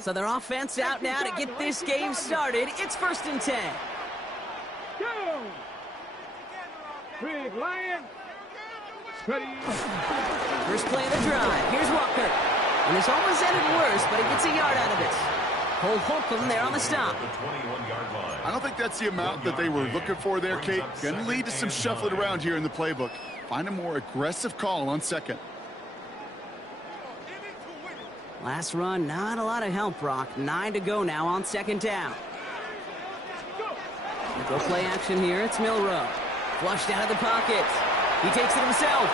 So their offense out now to get this game started. It's 1st and 10. Go! Big Lion. First play of the drive. Here's Walker. And this almost ended worse, but he gets a yard out of it. Cole Holcomb there on the stop. I don't think that's the amount that they were looking for there, Kate. Going to lead to some shuffling around here in the playbook. Find a more aggressive call on 2nd. Last run, not a lot of help, Brock. 9 to go now on 2nd down. Go play action here. It's Milrow. Flushed out of the pocket. He takes it himself.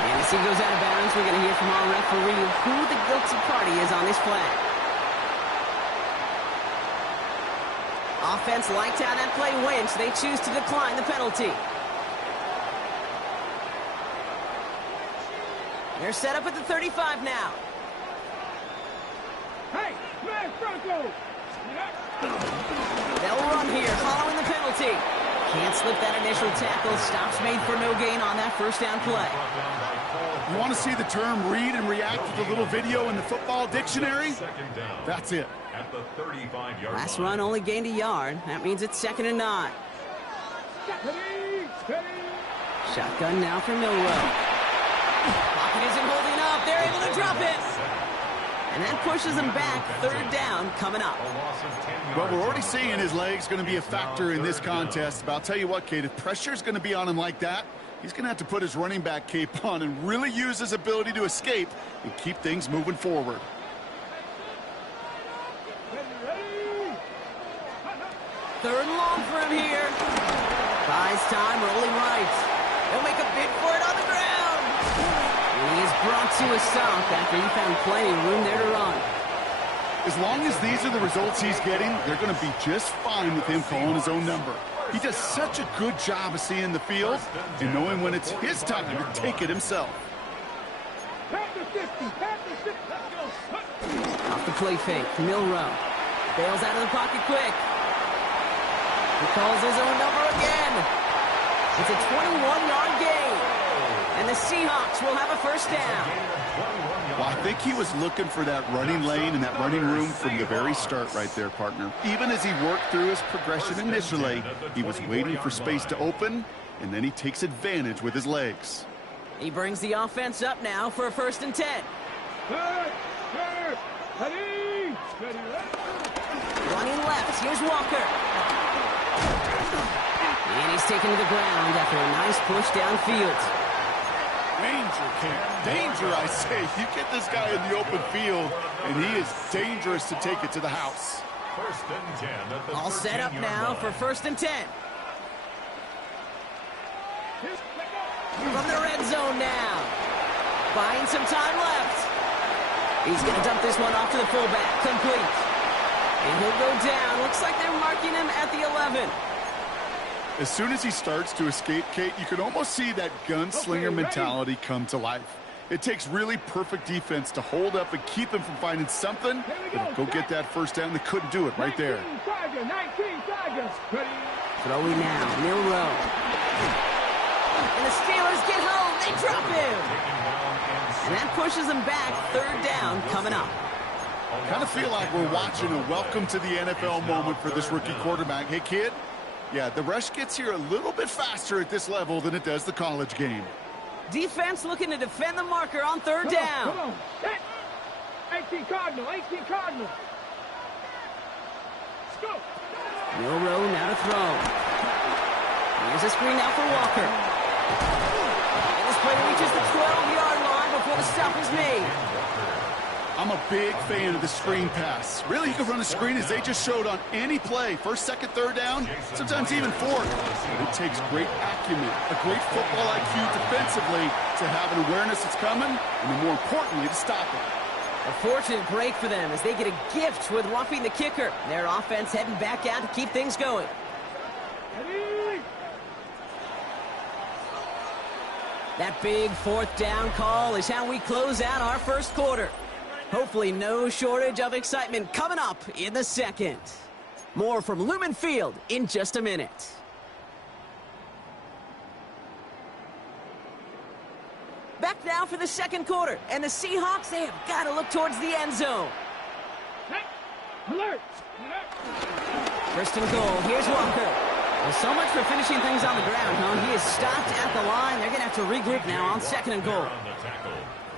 And as he goes out of bounds, we're going to hear from our referee who the guilty party is on this play. Offense liked how that play went, so they choose to decline the penalty. They're set up at the 35 now. Hey, smash Bronco! They'll run here following the penalty. Can't slip that initial tackle. Stops made for no gain on that 1st down play. You want to see the term read and react with a little video in the football dictionary? That's it. Last run only gained a yard. That means it's 2nd and 9. Shotgun now for Milrow. Pocket isn't holding up. They're able to drop it. And that pushes him back. 3rd down coming up. Well, we're already seeing his legs going to be a factor in this contest. But I'll tell you what, Kate, if pressure's going to be on him like that, he's going to have to put his running back cape on and really use his ability to escape and keep things moving forward. Third and long for him here. Buys time, rolling right. They'll make a bid for it on the ground. And he is brought to a stop after he found plenty of room there to run. As long as these are the results he's getting, they're going to be just fine with him calling his own number. He does such a good job of seeing the field and knowing when it's his time to take it himself. Off the play fake, Milrow. Bails out of the pocket quick. He calls his own number again. It's a 21-yard gain. And the Seahawks will have a 1st down. Well, I think he was looking for that running lane and that running room from the very start right there, partner. Even as he worked through his progression initially, he was waiting for space to open, and then he takes advantage with his legs. He brings the offense up now for a 1st and 10. Running left, here's Walker. And he's taken to the ground after a nice push downfield. Danger, Cam. Danger, I say. You get this guy in the open field, and he is dangerous to take it to the house. 1st and 10. All set up now for 1st and 10. From the red zone now. Buying some time left. He's going to dump this one off to the fullback. Complete. And he'll go down. Looks like they're marking him at the 11. As soon as he starts to escape, Kate, you can almost see that gunslinger mentality come to life. It takes really perfect defense to hold up and keep him from finding something that'll go get that 1st down. They couldn't do it right there. Throwing now, Milrow. And the Steelers get home. They drop him. And that pushes them back. 3rd down coming up. Kind of feel like we're watching a welcome to the NFL moment for this rookie quarterback. Hey, kid. Yeah, the rush gets here a little bit faster at this level than it does the college game. Defense looking to defend the marker on 3rd down. Come on. 18 Cardinal, 18 Cardinal. Let's go. Milrow now to throw. Here's a screen now for Walker. And this play reaches the 12-yard line before the stop is made. I'm a big fan of the screen pass. Really, you can run a screen as they just showed on any play. 1st, 2nd, 3rd down, sometimes even 4th. But it takes great acumen, a great football IQ defensively to have an awareness that's coming, and then more importantly, to stop it. A fortunate break for them as they get a gift with roughing the kicker. Their offense heading back out to keep things going. That big 4th down call is how we close out our 1st quarter. Hopefully no shortage of excitement coming up in the 2nd. More from Lumen Field in just a minute. Back now for the second quarter. And the Seahawks, they have got to look towards the end zone. Alert! First and goal. Here's Walker. Well, so much for finishing things on the ground, huh? He is stopped at the line. They're going to have to regroup now on second and goal.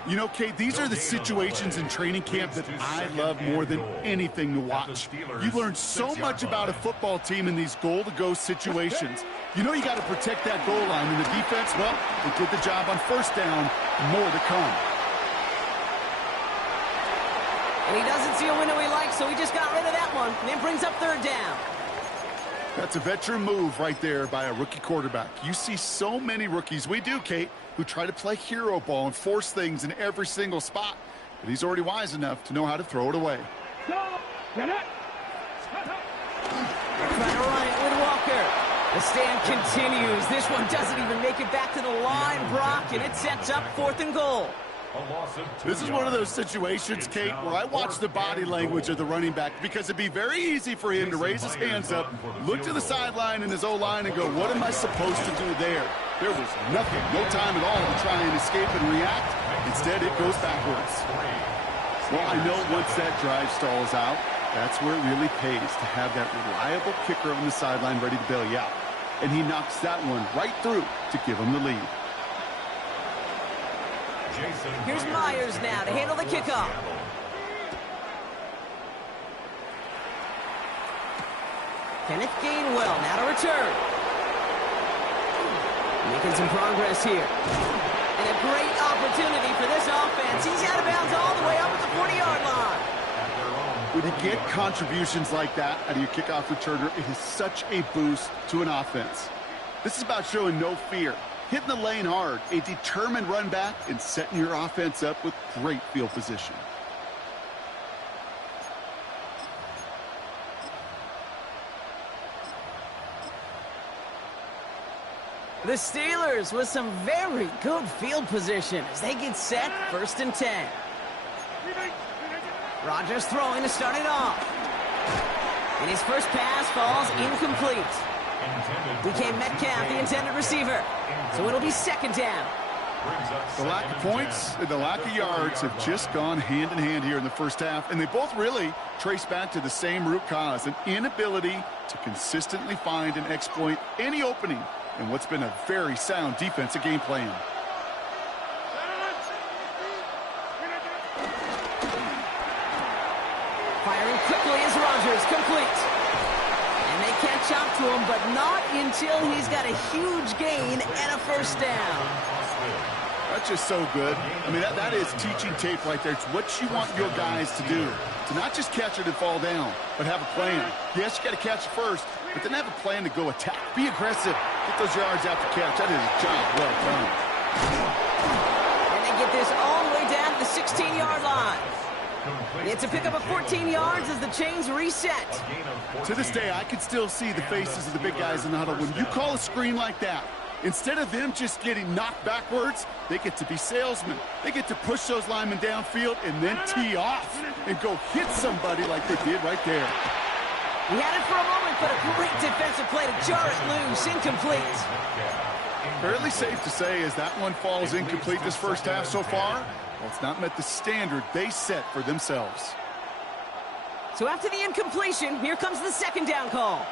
You know, Kate, these are the situations in training camp that I love more than anything to watch. You learn so much about a football team in these goal-to-go situations. You know you got to protect that goal line, and the defense, well, they did the job on first down. More to come. And he doesn't see a window he likes, so he just got rid of that one. And it brings up third down. That's a veteran move right there by a rookie quarterback. You see so many rookies, we do, Kate, who try to play hero ball and force things in every single spot. But he's already wise enough to know how to throw it away. Trying to run it with Walker. The stand continues. This one doesn't even make it back to the line, Brock, and it sets up fourth and goal. This is one of those situations, Kate, where I watch the body language of the running back because it'd be very easy for him to raise his hands up, look to the sideline in his O-line and go, what am I supposed to do there? There was nothing, no time at all to try and escape and react. Instead, it goes backwards. Well, I know once that drive stalls out, that's where it really pays to have that reliable kicker on the sideline ready to bail you out. And he knocks that one right through to give him the lead. Here's Myers now to handle the kickoff. Kenneth Gainwell now to return. Making some progress here. And a great opportunity for this offense. He's out of bounds all the way up at the 40-yard line. When you get contributions like that out of your kickoff returner, it is such a boost to an offense. This is about showing no fear, hitting the lane hard, a determined run back, and setting your offense up with great field position. The Steelers with some very good field position as they get set, 1st and 10. Rodgers throwing to start it off. And his first pass falls incomplete. DK Metcalf, the intended receiver. So it'll be 2nd down. The lack of points and the lack of yards have just gone hand in hand here in the first half, and they both really trace back to the same root cause, an inability to consistently find and exploit any opening in what's been a very sound defensive game plan. Firing quickly is Rodgers, complete. And they catch up to him, but not until he's got a huge gain and a first down. That's just so good. I mean, that is teaching tape right there. It's what you want your guys to do. To not just catch it and fall down, but have a plan. Yes, you got to catch it first, but then have a plan to go attack. Be aggressive. Get those yards after catch. That is a job well done. And they get this all the way down to the 16-yard line. It's a pickup of 14 yards as the chains reset. To this day, I can still see the faces of the big guys in the huddle. When you call a screen like that, instead of them just getting knocked backwards, they get to be salesmen. They get to push those linemen downfield and then tee off and go hit somebody like they did right there. He had it for a moment, but a great defensive play to jar it loose, incomplete. Fairly safe to say as that one falls incomplete this first half so far, well, it's not met the standard they set for themselves. So after the incompletion, here comes the 2nd down call.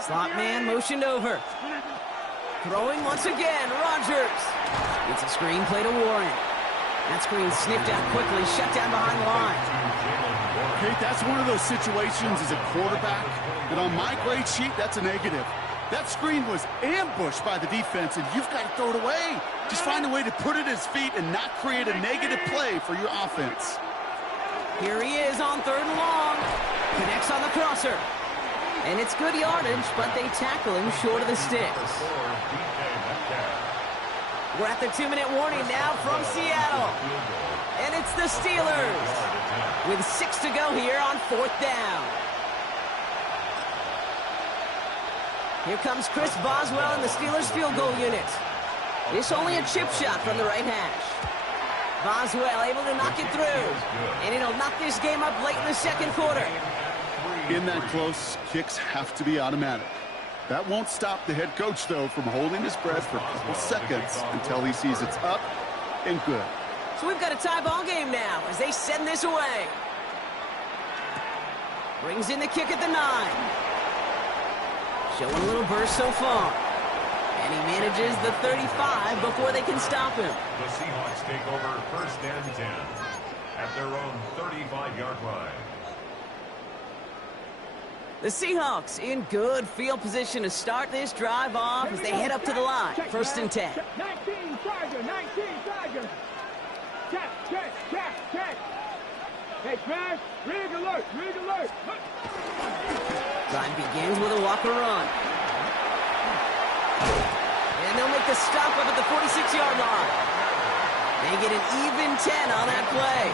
Slot man motioned over. Throwing once again, Rodgers. It's a screen play to Warren. That screen sniffed out quickly, shut down behind the line. Okay, that's one of those situations as a quarterback that on my grade sheet, that's a negative. That screen was ambushed by the defense, and you've got to throw it away. Just find a way to put it at his feet and not create a negative play for your offense. Here he is on 3rd and long. Connects on the crosser. And it's good yardage, but they tackle him short of the sticks. We're at the 2-minute warning now from Seattle. And it's the Steelers with 6 to go here on 4th down. Here comes Chris Boswell in the Steelers field goal unit. This only a chip shot from the right hash. Boswell able to knock it through. And it'll knock this game up late in the 2nd quarter. In that close, kicks have to be automatic. That won't stop the head coach, though, from holding his breath for a couple seconds until he sees it's up and good. So we've got a tie ball game now as they send this away. Brings in the kick at the 9. Showing a little burst so far. And he manages the 35 before they can stop him. The Seahawks take over 1st and 10 at their own 35-yard line. The Seahawks in good field position to start this drive off as they head up to the line. 1st and 10. 19 Charger, 19 Charger. Check. Hey, Crash, rig alert. Drive begins with a walker run. And they'll make the stop up at the 46-yard line. They get an even 10 on that play.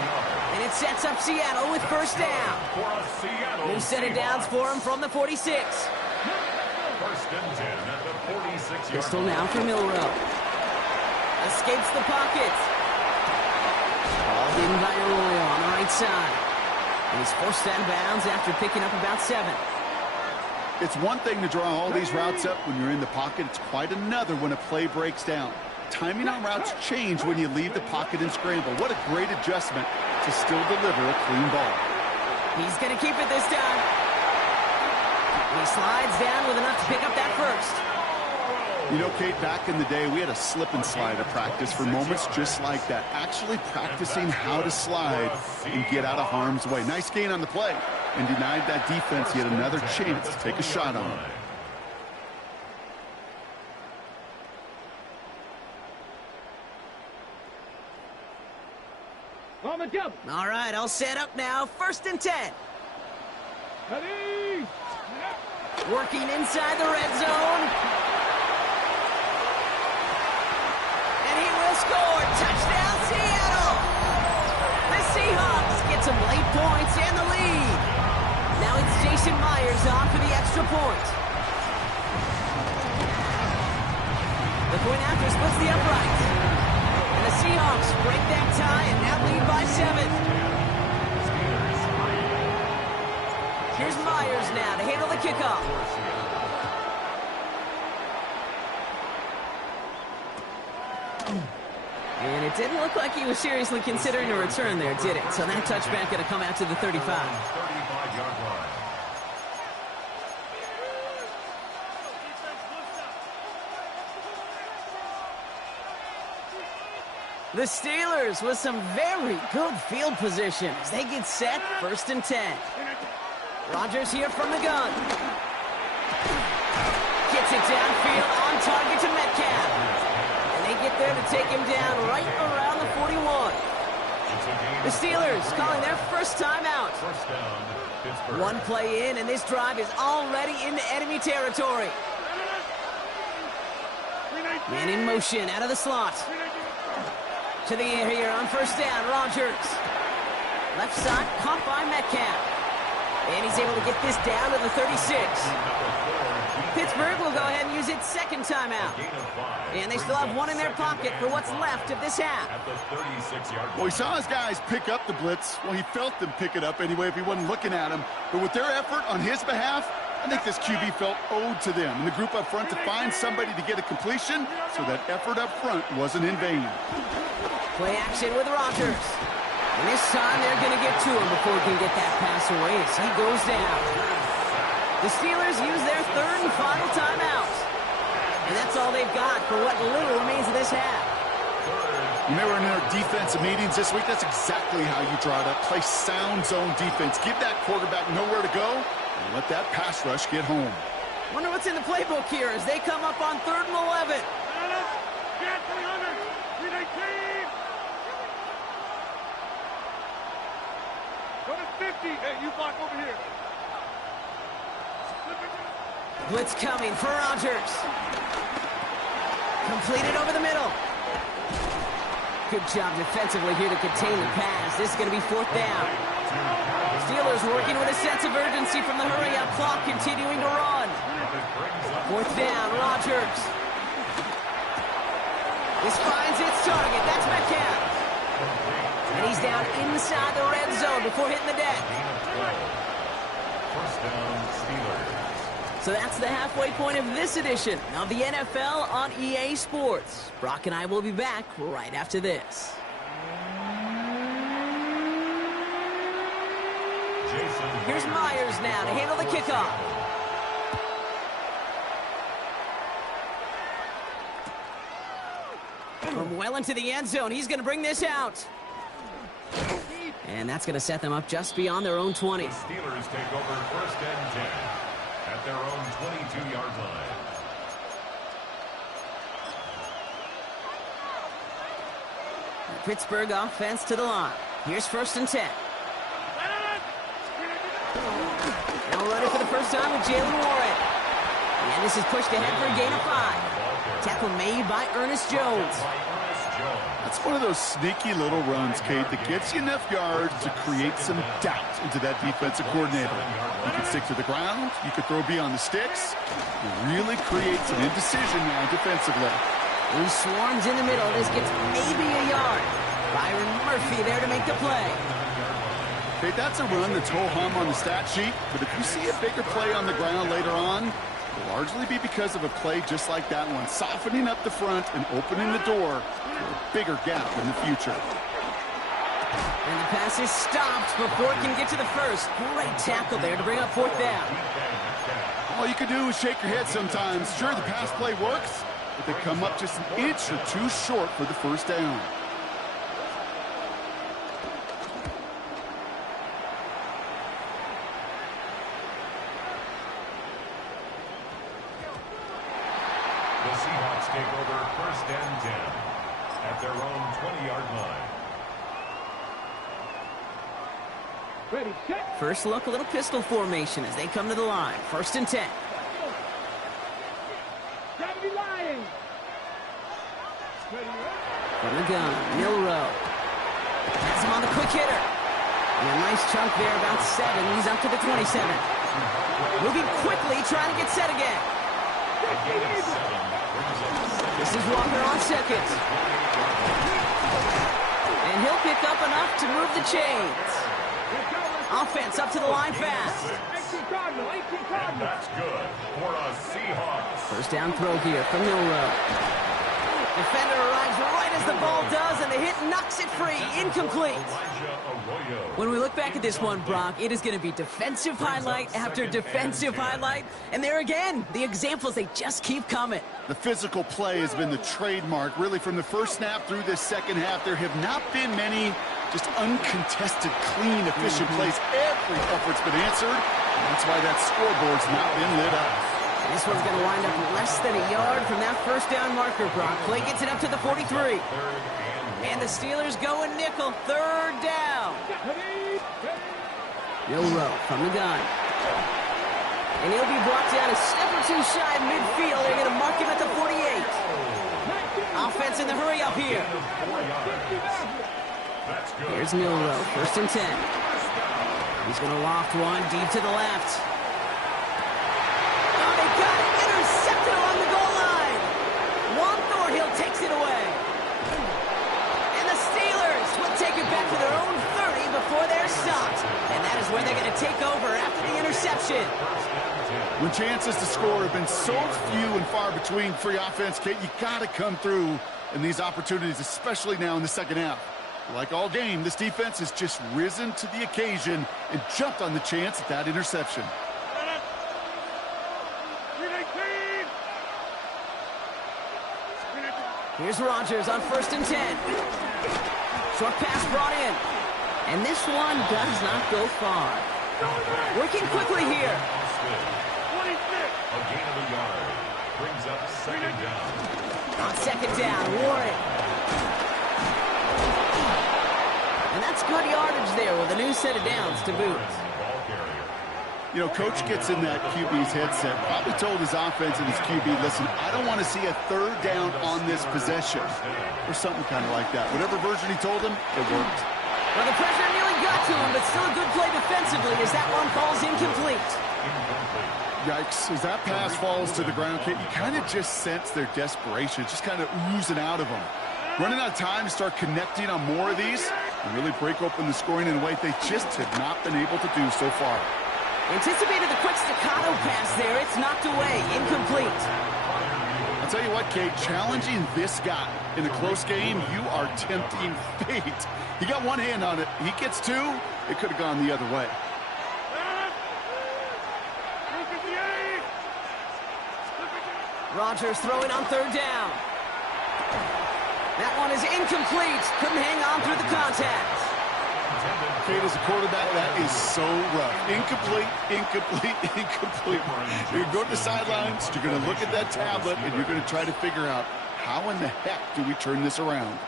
And it sets up Seattle with 1st down. New set of downs for him from the 46. 1st and 10 at the 46-yard line. Pistol now for Milrow. Escapes the pocket. Balled in by Arroyo on the right side. And he's forced out of bounds after picking up about 7. It's one thing to draw all these routes up when you're in the pocket. It's quite another when a play breaks down. Timing on routes change when you leave the pocket and scramble. What a great adjustment to still deliver a clean ball. He's going to keep it this time. He slides down with enough to pick up that 1st. You know, Kate, back in the day, we had a slip and slide at practice for moments just like that. Actually practicing how to slide and get out of harm's way. Nice gain on the play. And denied that defense yet another chance to take a shot on him. On the jump. All right, all set up now. 1st and 10. Ready. Working inside the red zone. And he will score. Touchdown, Seattle. The Seahawks get some late points and the lead. Now it's Jason Myers on for the extra point. The point after splits the upright. And the Seahawks break that tie and now lead by 7. Here's Myers now to handle the kickoff. And it didn't look like he was seriously considering a return there, did it? So that touchback going to come out to the 35. 35-yard line. The Steelers with some very good field position as they get set. 1st and 10. Rodgers here from the gun. Gets it downfield on target to Metcalf. And they get there to take him down right around the 41. The Steelers calling their 1st timeout. 1st down, Pittsburgh. One play in, and this drive is already into enemy territory. Man in motion out of the slot. To the air here on 1st down, Rodgers. Left side, caught by Metcalf. And he's able to get this down to the 36. Pittsburgh will go ahead and use its 2nd timeout. And they still have one in their pocket for what's left of this half. At the 36-yard line. Well, he saw his guys pick up the blitz. Well, he felt them pick it up anyway if he wasn't looking at him. But with their effort on his behalf, I think this QB felt owed to them and the group up front to find somebody to get a completion, so that effort up front wasn't in vain. Play action with Rodgers. And this time they're going to get to him before he can get that pass away as he goes down. The Steelers use their 3rd and final timeout. And that's all they've got for what little remains of this half. Remember in our defensive meetings this week, that's exactly how you draw it up. Play sound zone defense. Give that quarterback nowhere to go and let that pass rush get home. Wonder what's in the playbook here as they come up on 3rd and 11. Get 300. 319. Go to 50. Hey, you block over here. Blitz coming for Rodgers. Completed over the middle. Good job defensively here to contain the pass. This is going to be 4th down. Steelers working with a sense of urgency from the hurry-up clock, continuing to run. 4th down, Rodgers. This finds its target. That's Metcalf. And he's down inside the red zone before hitting the deck. 1st down, Steelers. So that's the halfway point of this edition of the NFL on EA Sports. Brock and I will be back right after this. Here's Myers now to handle the kickoff. From well into the end zone, he's going to bring this out. And that's going to set them up just beyond their own 20. The Steelers take over 1st and 10 at their own 22-yard line. The Pittsburgh offense to the line. Here's 1st and 10. Now running for the first time with Jalen Warren. And this is pushed ahead for a gain of 5. Tackle made by Ernest Jones. That's one of those sneaky little runs, Kate, that gets you enough yards to create some doubt into that defensive coordinator. You can stick to the ground, you can throw beyond the sticks, you really create some indecision now defensively. He swarms in the middle. This gets maybe a yard. Byron Murphy there to make the play. Kate, that's a run that's ho-hum on the stat sheet, but if you see a bigger play on the ground later on, it'll largely be because of a play just like that one, softening up the front and opening the door for a bigger gap in the future. And the pass is stopped before it can get to the first. Great tackle there to bring up 4th down. All you can do is shake your head sometimes. Sure, the pass play works, but they come up just an inch or two short for the 1st down. The Seahawks take over 1st and 10 at their own 20-yard line. Ready, set. First look, a little pistol formation as they come to the line. 1st and 10. Gravity line. Ready, From the gun, Milrow. Has him on the quick hitter. And a nice chunk there, about 7. He's up to the 27. Moving quickly, trying to get set again. This is Walker on 2nd. And he'll pick up enough to move the chains. Offense up to the line fast. 18 Cardinal, 18 Cardinal. And that's good for a Seahawks. 1st down throw here from Milrow. Defender arrives right as the ball does, and the hit knocks it free. Incomplete. When we look back at this one, Brock, it is going to be defensive highlight after defensive highlight. And there again, the examples, they just keep coming. The physical play has been the trademark. Really, from the first snap through this second half, there have not been many just uncontested, clean, efficient plays. Every effort's been answered, and that's why that scoreboard's not been lit up. This one's going to wind up less than a yard from that 1st down marker, Brock. Play gets it up to the 43. And the Steelers go a nickel, 3rd down. Milrow from the gun. And he'll be brought down a step or two shy of midfield. They're going to mark him at the 48. Offense in the hurry up here. Here's Milrow, 1st and 10. He's going to loft one deep to the left. Oh, they got it. Intercepted along the goal line. Juan Thornhill takes it away. And the Steelers will take it back to their own 30 before they're stopped. And that is where they're going to take over after the interception. When chances to score have been so few and far between for your offense, Kate, you got to come through in these opportunities, especially now in the second half. Like all game, this defense has just risen to the occasion and jumped on the chance at that interception. Here's Rodgers on 1st and 10. Short pass brought in. And this one does not go far. Working quickly here. A gain of a yard. Brings up 2nd down. On 2nd down, Warren. And that's good yardage there with a new set of downs to boot. You know, Coach gets in that QB's headset, probably told his offense and his QB, listen, I don't want to see a 3rd down on this possession. Or something kind of like that. Whatever version he told him, it worked. Well, the pressure nearly got to him, but still a good play defensively as that one falls incomplete. Yikes. As that pass falls to the ground, Kate, you kind of just sense their desperation, just kind of oozing out of them. Running out of time to start connecting on more of these and really break open the scoring in a way they just have not been able to do so far. Anticipated the quick staccato pass there. It's knocked away. Incomplete. I'll tell you what, Kate, challenging this guy in a close game, you are tempting fate. He got one hand on it. He gets two. It could have gone the other way. Rodgers throwing on third down. That one is incomplete. Couldn't hang on through the contact. Kate, as a quarterback, that is so rough. Incomplete, incomplete, incomplete. You're going to go to the sidelines, you're going to look at that tablet, and you're going to try to figure out how in the heck do we turn this around.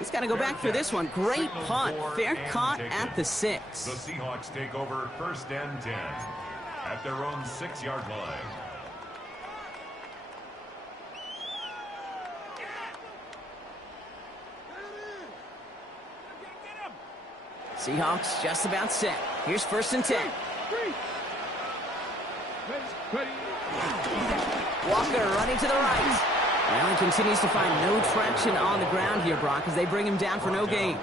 He's got to go back for this one. Great punt. Fair caught at the 6. The Seahawks take over 1st and 10 at their own 6-yard line. Seahawks just about set. Here's 1st and 10. Walker running to the right. Now he continues to find no traction on the ground here, Brock, as they bring him down for no gain.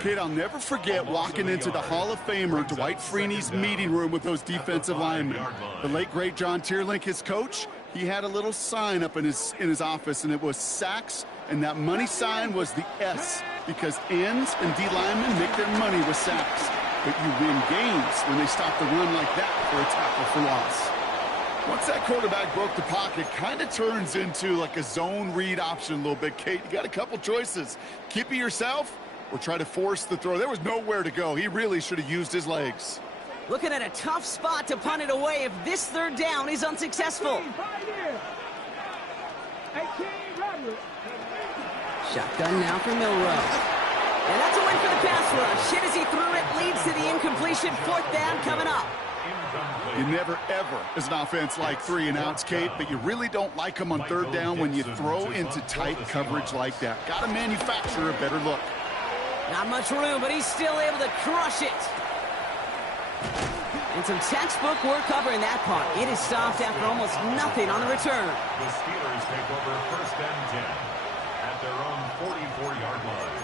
Kate, I'll never forget walking into the Hall of Famer Dwight Freeney's meeting room with those defensive linemen. The late, great John Tierlink, his coach, he had a little sign up in his office, and it was sacks, and that money sign was the S, because ends and D linemen make their money with sacks. But you win games when they stop the run like that for a tackle for loss. Once that quarterback broke the pocket, kind of turns into like a zone read option a little bit, Kate. You got a couple choices. Keep it yourself or try to force the throw. There was nowhere to go. He really should have used his legs. Looking at a tough spot to punt it away if this third down is unsuccessful. Shotgun now for Milrow. And that's a win for the pass rush. Hit as he threw it, leads to the incompletion. 4th down coming up. You never, ever, as an offense, like 3 and outs, Kate, but you really don't like them on 3rd down when you throw into tight coverage like that. Got to manufacture a better look. Not much room, but he's still able to crush it. And some textbook work covering that punt. It is stopped after almost nothing on the return. The Steelers take over 1st and 10 at their own 44-yard line.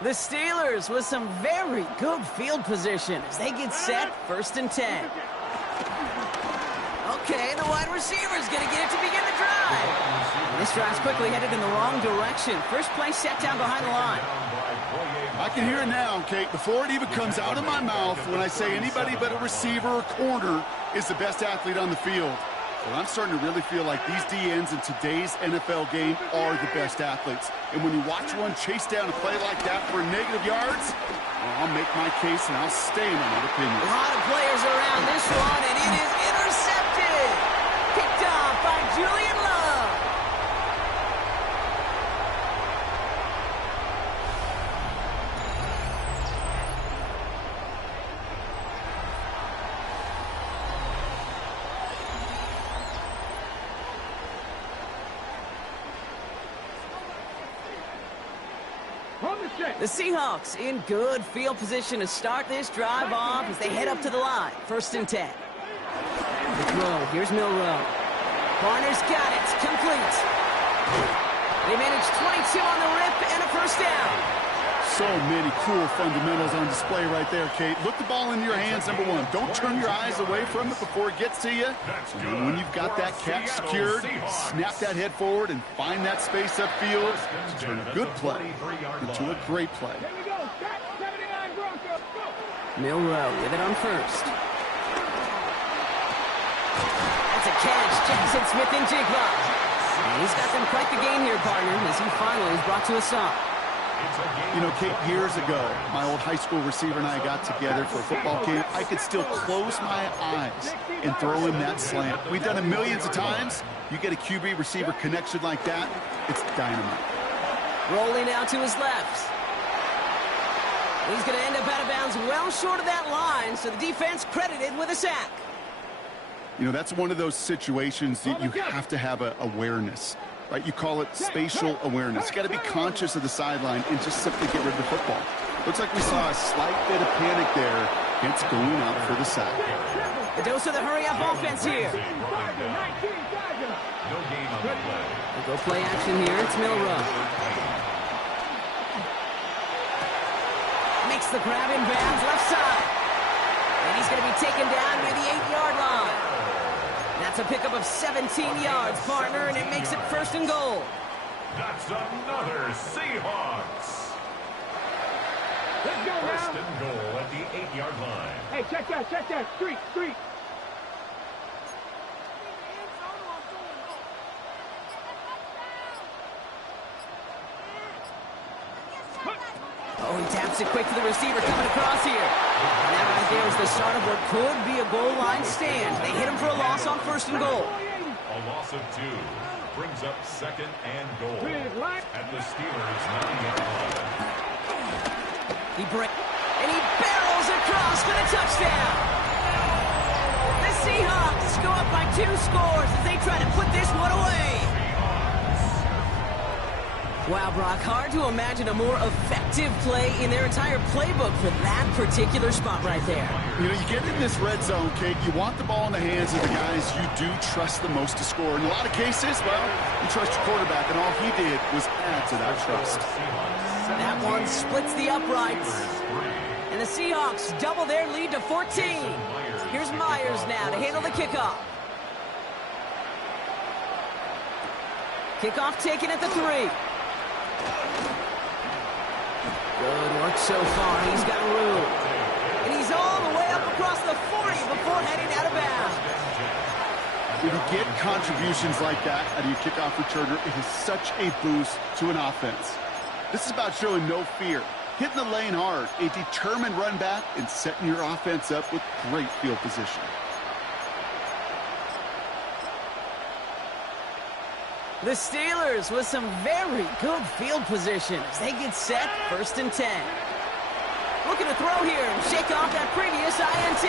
The Steelers with some very good field position as they get set. 1st and 10. Okay, the wide receiver's going to get it to begin the drive. This drive's quickly headed in the wrong direction. First play set down behind the line. I can hear it now, Kate, before it even comes out of my mouth when I say anybody but a receiver or corner is the best athlete on the field. But I'm starting to really feel like these DNs in today's NFL game are the best athletes. And when you watch one chase down a play like that for negative yards, well, I'll make my case and I'll stay in my opinion. A lot of players around this one, and it is intercepted. Picked off by Julian Love. The Seahawks in good field position to start this drive off as they head up to the line. 1st and 10. The throw. Here's Milrow. Barner's got it. Complete. They managed 22 on the rip and a 1st down. So many cool fundamentals on display right there, Kate. Look the ball into your hands, number one. Don't turn your eyes away from it before it gets to you. And then when you've got that catch secured, snap that head forward and find that space upfield to turn a good play into a great play. Milrow with it on 1st. That's a catch. Jackson Smith and Jigba. And he's got them quite the game here, partner, as he finally is brought to a stop. You know, Kate, years ago, my old high school receiver and I got together for a football game. I could still close my eyes and throw him that slant. We've done it millions of times. You get a QB receiver connection like that, it's dynamite. Rolling out to his left. He's going to end up out of bounds well short of that line, so the defense credited with a sack. You know, that's one of those situations that you have to have awareness. Right, you call it spatial awareness. You got to be conscious of the sideline and just simply get rid of the football. Looks like we saw a slight bit of panic there. It's going out for the sack. The dose of the hurry-up offense here. No gain on the play. We'll go play action here. It's Milrow. Makes the grab in bounds left side. And he's going to be taken down near the 8-yard line. That's a pickup of 17 yards, partner, and it makes it 1st and goal. That's another Seahawks. Let's go now. 1st and goal at the 8-yard line. Hey, check that. Street. Oh, he taps it quick to the receiver coming across here. And that right there is the start of what could be a goal line stand. They hit him for a loss on 1st and goal. A loss of 2 brings up 2nd and goal at the Steelers' 9-yard line. And he barrels across for the touchdown. The Seahawks go up by 2 scores as they try to put this one away. Wow, Brock, hard to imagine a more effective play in their entire playbook for that particular spot right there. You know, you get in this red zone, Kate, you want the ball in the hands of the guys you do trust the most to score. In a lot of cases, well, you trust your quarterback, and all he did was add to that trust. That one splits the uprights. And the Seahawks double their lead to 14. Here's Myers now to handle the kickoff. Kickoff taken at the 3. Good work so far. He's got room. And he's all the way up across the 40 before heading out of bounds. When you get contributions like that out of your kickoff returner, it is such a boost to an offense. This is about showing no fear, hitting the lane hard, a determined run back, and setting your offense up with great field position. The Steelers with some very good field position as they get set 1st and 10. Looking to throw here and shake off that previous INT.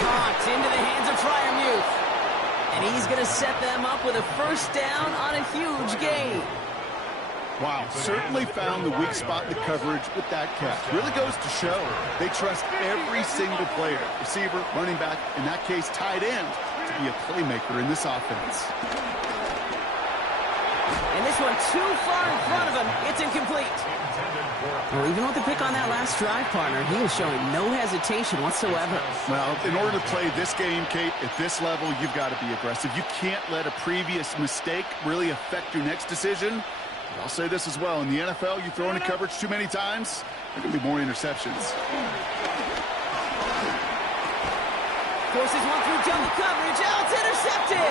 Caught into the hands of Freiermuth. And he's going to set them up with a 1st down on a huge gain. Wow, certainly found the weak spot in the coverage with that catch. Really goes to show they trust every single player, receiver, running back, in that case tight end, to be a playmaker in this offense. And this one too far in front of him. It's incomplete. Well, even with the pick on that last drive, partner, he is showing no hesitation whatsoever. Well, in order to play this game, Kate, at this level, you've got to be aggressive. You can't let a previous mistake really affect your next decision. I'll say this as well. In the NFL, you throw into coverage too many times, there can be more interceptions. Forces one through jungle coverage. Oh, it's intercepted.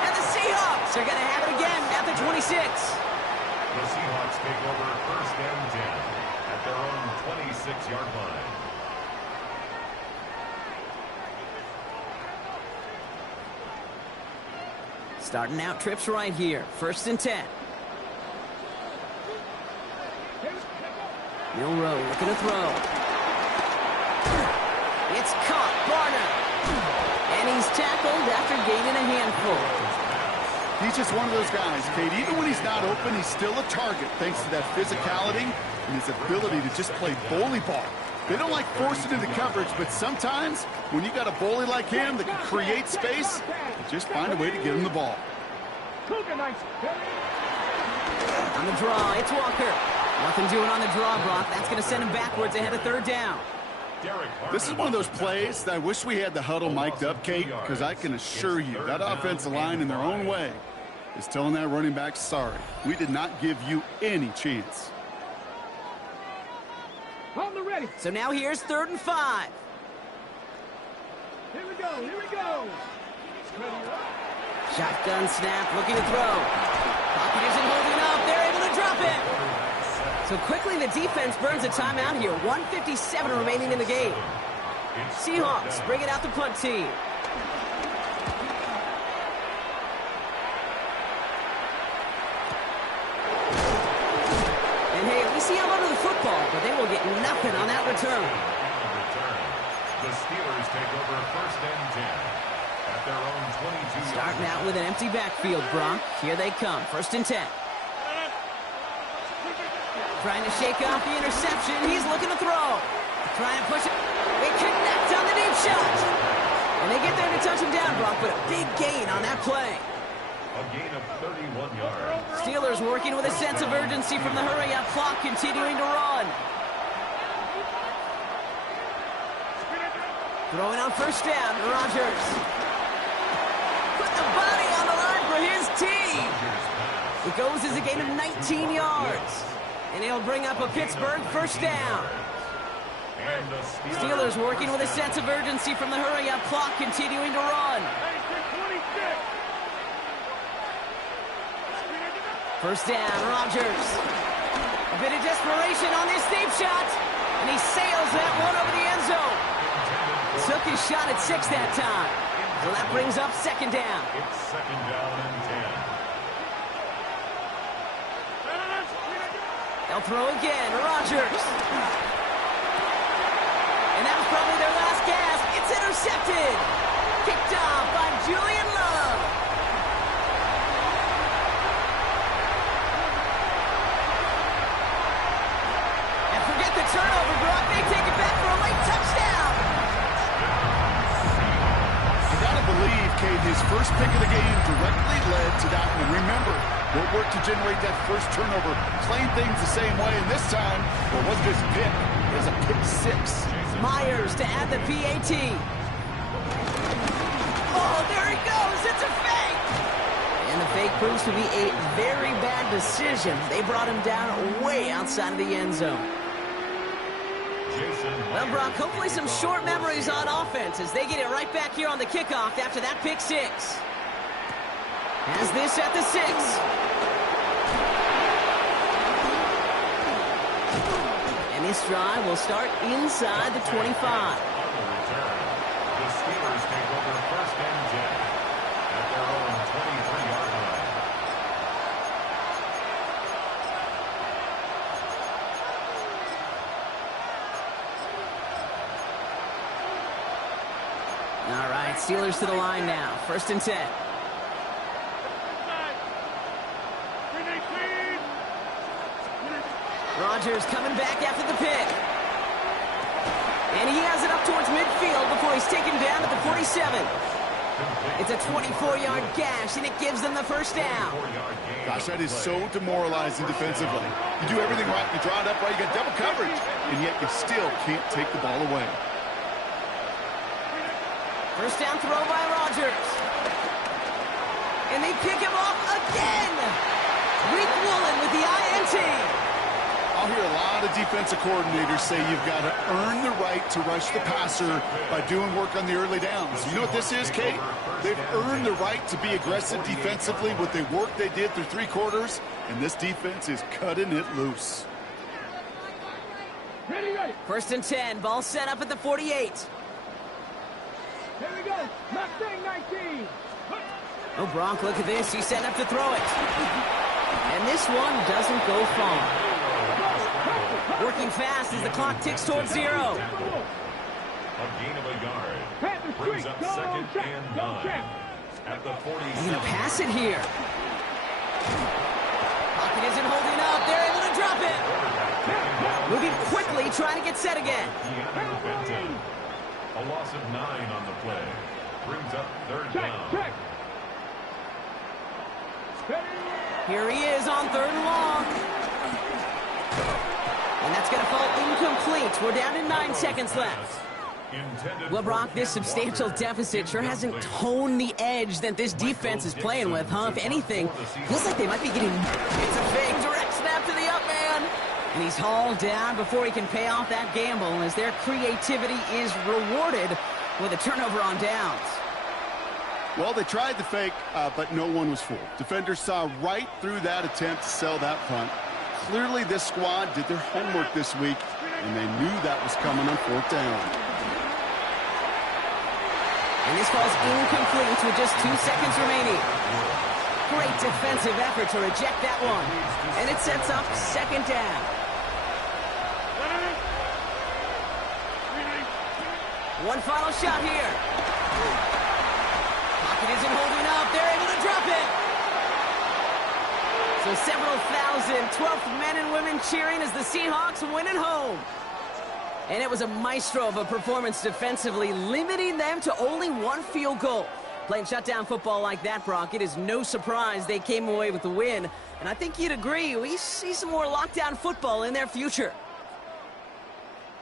And the Seahawks are going to have it again at the 26. The Seahawks take over 1st and 10 at their own 26-yard line. Starting out trips right here. 1st and 10. Milrow looking to throw. It's caught. Barner. And he's tackled after gaining a handful. He's just one of those guys, Kate. Even when he's not open, he's still a target thanks to that physicality and his ability to just play bully ball. They don't like forcing into coverage, but sometimes when you got a bully like him that can create space, you just find a way to get him the ball. On the draw, it's Walker. Nothing doing on the draw, Brock. That's going to send him backwards ahead of 3rd down. This is one of those plays that I wish we had the huddle mic'd up, Kate, because I can assure you that offensive line in their own way is telling that running back, sorry, we did not give you any chance. On the ready. So now here's 3rd and 5. Here we go. Shotgun snap, looking to throw. Pocket isn't holding up. They're able to drop it. So quickly the defense burns a timeout here. 1:57 remaining in the game. Seahawks bring it out the punt team. And hey, at least he held onto the football, but they will get nothing on that return. The Steelers take over 1st and 10 at their own 22. Starting out with an empty backfield, Brock. Here they come. 1st and 10. Trying to shake off the interception. He's looking to throw. Trying to push it. They connect on the deep shot. And they get there to touch him down, Brock, but a big gain on that play. A gain of 31 yards. Steelers working with a sense of urgency from the hurry-up clock, continuing to run. Throwing on first down, Rodgers. Put the body on the line for his team. It goes as a gain of 19 yards. And it'll bring up a Pittsburgh first down. Steelers working with a sense of urgency from the hurry-up clock, continuing to run. First down, Rodgers. A bit of desperation on this deep shot. And he sails that one over the end zone. Took his shot at 6 that time. So that brings up second down. It's second down and 10. They'll throw again, Rodgers. And that was probably their last gasp. It's intercepted. Kicked off by Julian Love. And forget the turnover, Brock. They take it back for a late touchdown. You gotta believe, Kate, his first pick of the game directly led to that one. Remember, what worked to generate that first turnover? Playing things the same way, and this time, well, it wasn't just a pick. It was a pick 6. Myers to add the PAT. Oh, there he goes. It's a fake. And the fake proves to be a very bad decision. They brought him down way outside of the end zone. Well, Brock, hopefully some short memories on offense as they get it right back here on the kickoff after that pick 6. Has this at the 6. And this drive will start inside the 25. On the return, the Steelers take over first and 10 at their own 23-yard line. All right, Steelers to the line now. First and 10. Rodgers coming back after the pick. And he has it up towards midfield before he's taken down at the 47. It's a 24-yard gash, and it gives them the first down. Gosh, that is so demoralizing defensively. You do everything right, you draw it up right, you got double coverage, and yet you still can't take the ball away. First down throw by Rodgers. And they pick him off again. Rick Woolen with the INT. I'll hear a lot of defensive coordinators say you've got to earn the right to rush the passer by doing work on the early downs. You know what this is, Kate? They've earned the right to be aggressive defensively with the work they did through 3 quarters, and this defense is cutting it loose. First and 10, ball set up at the 48. Here we go. Mustang 19. Oh, Bronk, look at this. He's set up to throw it. And this one doesn't go far. Working fast as the clock ticks towards 0. A gain of a yard. Brings up second and 9 at the 47. He's going to pass it here. Pocket isn't holding up. They're able to drop it. Moving quickly, trying to get set again. A loss of 9 on the play. Brings up third down. Here he is on 3rd and long. And that's going to fall incomplete. We're down to 9 seconds left. Well, Brock, this substantial deficit sure hasn't toned the edge that this defense is playing with, huh? If anything, feels like they might be getting... It's a fake direct snap to the up man. And he's hauled down before he can pay off that gamble as their creativity is rewarded with a turnover on downs. Well, they tried the fake, but no one was fooled. Defenders saw right through that attempt to sell that punt. Clearly, this squad did their homework this week, and they knew that was coming on 4th down. And this falls incomplete with just 2 seconds remaining. Great defensive effort to reject that one. And it sets up 2nd down. One final shot here. Pocket isn't holding up. They're able to drop it. So Well, several thousand 12th men and women cheering as the Seahawks win at home. And it was a maestro of a performance defensively, limiting them to only one field goal. Playing shutdown football like that, Brock, it is no surprise they came away with the win. And I think you'd agree, we see some more lockdown football in their future.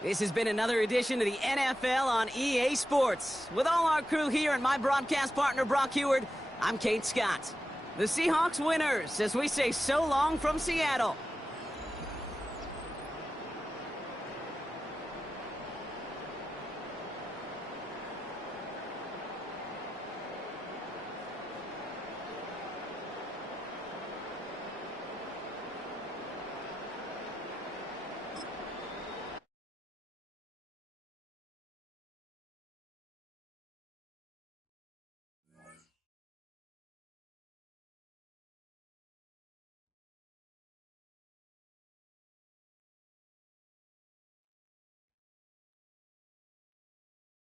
This has been another edition of the NFL on EA Sports. With all our crew here and my broadcast partner, Brock Heward, I'm Kate Scott. The Seahawks winners, as we say so long from Seattle.